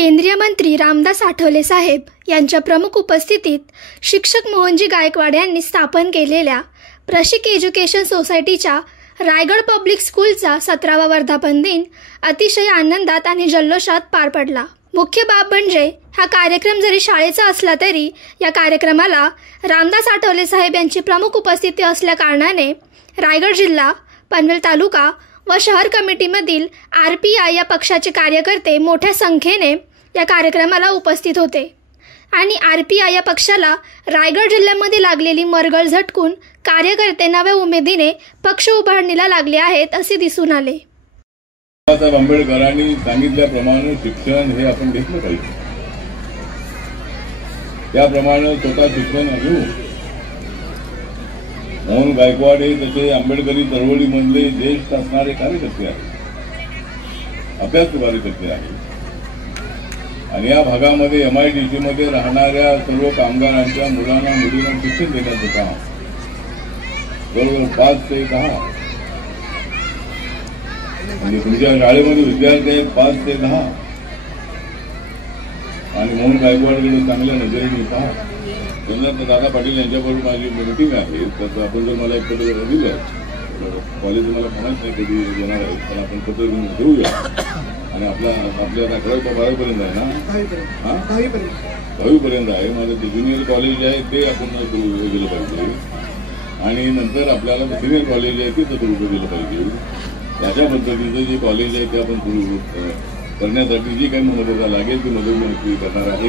केंद्रीय मंत्री रामदास आठवले साहेब यांच्या प्रमुख उपस्थितीत शिक्षक मोहनजी गायकवाड यांनी स्थापन केलेल्या प्रशिक एज्युकेशन सोसायटीच्या रायगड पब्लिक स्कूलचा 17वा वर्धापन दिन अतिशय आनंदात आणि जल्लोषात पार पडला। मुख्य बाब म्हणजे हा कार्यक्रम जरी शाळेचा असला तरी या कार्यक्रमाला रामदास आठवले साहेब यांची प्रमुख उपस्थिती असल्या कारणाने रायगड जिल्हा, पनवेल तालुका व शहर कमिटीमधील RPI या पक्षाचे कार्यकर्ते मोठ्या संख्येने या कार्यक्रमाला उपस्थित होते आणि RPI या पक्षाला रायगड जिल्ह्यामध्ये लागलेली मरगळ झटकून कार्यकर्ते नव्या उमेदीने पक्ष उभारणीला लागले आहेत असे दिसून आले। बाबासाहेब आंबेडकरांनी सांगितल्याप्रमाणे शिक्षण हे आपण घेतलं पाहिजे, त्याप्रमाणे स्वतः शिक्षण घेऊ। मोहन गायकवाड हे तसे आंबेडकरी चळवळीमधले ज्येष्ठ असणारे कार्यकर्ते आहेत, अभ्यासू कार्यकर्ते आहेत आणि या भागामध्ये MIDC मध्ये राहणाऱ्या सर्व कामगारांच्या मुलांना मुलींना शिक्षण देण्याचं काम जवळजवळ 5 ते 10 म्हणजे तुमच्या शाळेमध्ये विद्यार्थी आहेत 5 ते 10 आणि मोहन गायकवाडकडे चांगल्या नजरेने पहा। तर दादा पाटील यांच्याबरोबर माझी मीटिंग आहे, तर आपण जर मला एक पत्र दिलं, कॉलेज मला म्हणाच नाही कधी येणार आहे, पण आपण पत्र देऊया आणि आपल्या 11वी ते 12वी पर्यंत आहे ना, 10वी पर्यंत आहे माझं ते ज्युनियर कॉलेज आहे ते आपण सुरू केलं पाहिजे आणि नंतर आपल्याला सिनियर कॉलेज आहे ते सुरू केलं पाहिजे। त्याच्या पद्धतीचं जे कॉलेज आहे ते आपण सुरू करण्यासाठी जी काही मदत लागेल ती मदत नक्की करणार आहे।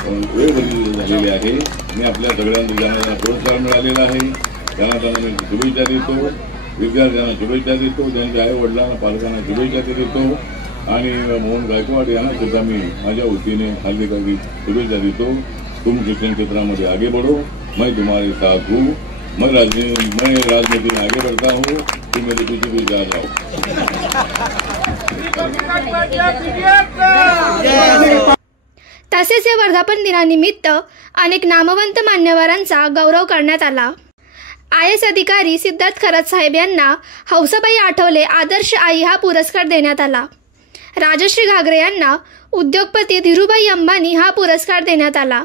वेळ बदली झालेली आहे, मी आपल्या सगळ्यांना ज्यांना प्रोत्साहन मिळालेलं आहे त्यांना मी शुभेच्छा देतो, विद्यार्थ्यांना शुभेच्छा देतो, त्यांच्या आई वडिलांना पालकांना शुभेच्छा देतो आणि मोहन गायकवाड यांना सुद्धा मी माझ्या वतीने हार्दिक शुभेच्छा देतो। तुम शिक्षण क्षेत्रामध्ये आगे बढ़ो, मैं तुम्हारे साथ हूँ, मैं राजनीति में आगे बढ़ता हूँ, तुम मेरे पीछे भी जा रहा हो। तसेच या वर्धापन दिनानिमित्त अनेक नामवंत मान्यवरांचा गौरव करण्यात आला। IAS अधिकारी सिद्धार्थ खरात साहेब यांना हौसाबाई आठवले आदर्श आई हा पुरस्कार देण्यात आला। राजश्री घागरे यांना उद्योगपती धीरूभाई अंबानी हा पुरस्कार देण्यात आला।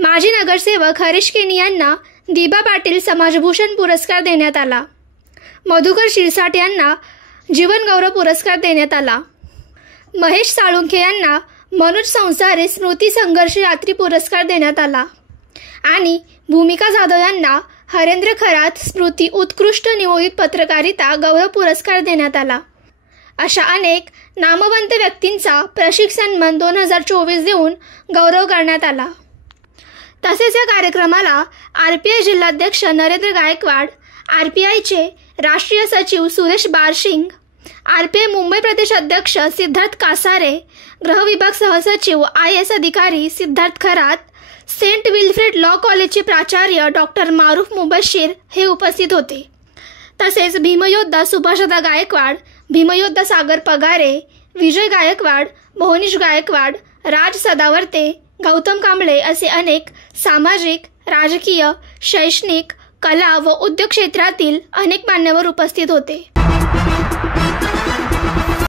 माजी नगरसेवक हरीश केनी यांना दीबा पाटील समाजभूषण पुरस्कार देण्यात आला। मधुकर शिरसाट यांना जीवन गौरव पुरस्कार देण्यात आला। महेश साळुंखे यांना मनोज संसारे स्मृती संघर्ष यात्री पुरस्कार देण्यात आला आणि भूमिका जाधव यांना हरेंद्र खरात स्मृती उत्कृष्ट नियोजित पत्रकारिता गौरव पुरस्कार देण्यात आला। अशा अनेक नामवंत व्यक्तींचा प्रशिक सन्मान 2024 देऊन गौरव करण्यात आला। तसेच या कार्यक्रमाला RPI जिल्हाध्यक्ष नरेंद्र गायकवाड, RPIचे राष्ट्रीय सचिव सुरेश बारशिंग, RPI मुंबई प्रदेश अध्यक्ष सिद्धार्थ कासारे, गृह विभाग सहसचिव IAS अधिकारी Siddharth Kharat, Saint Wilfred law कॉलेजचे प्राचार्य डॉक्टर मारूफ मुबशीर हे उपस्थित होते। तसेच भीमयोद्धा सुभाषदा गायकवाड, भीमयोद्धा सागर पगारे, विजय गायकवाड, मोहनीश गायकवाड, राज सदावर्ते, गौतम कांबळे असे अनेक सामाजिक, राजकीय, शैक्षणिक, कला व उद्योग क्षेत्रातील अनेक मान्यवर उपस्थित होते।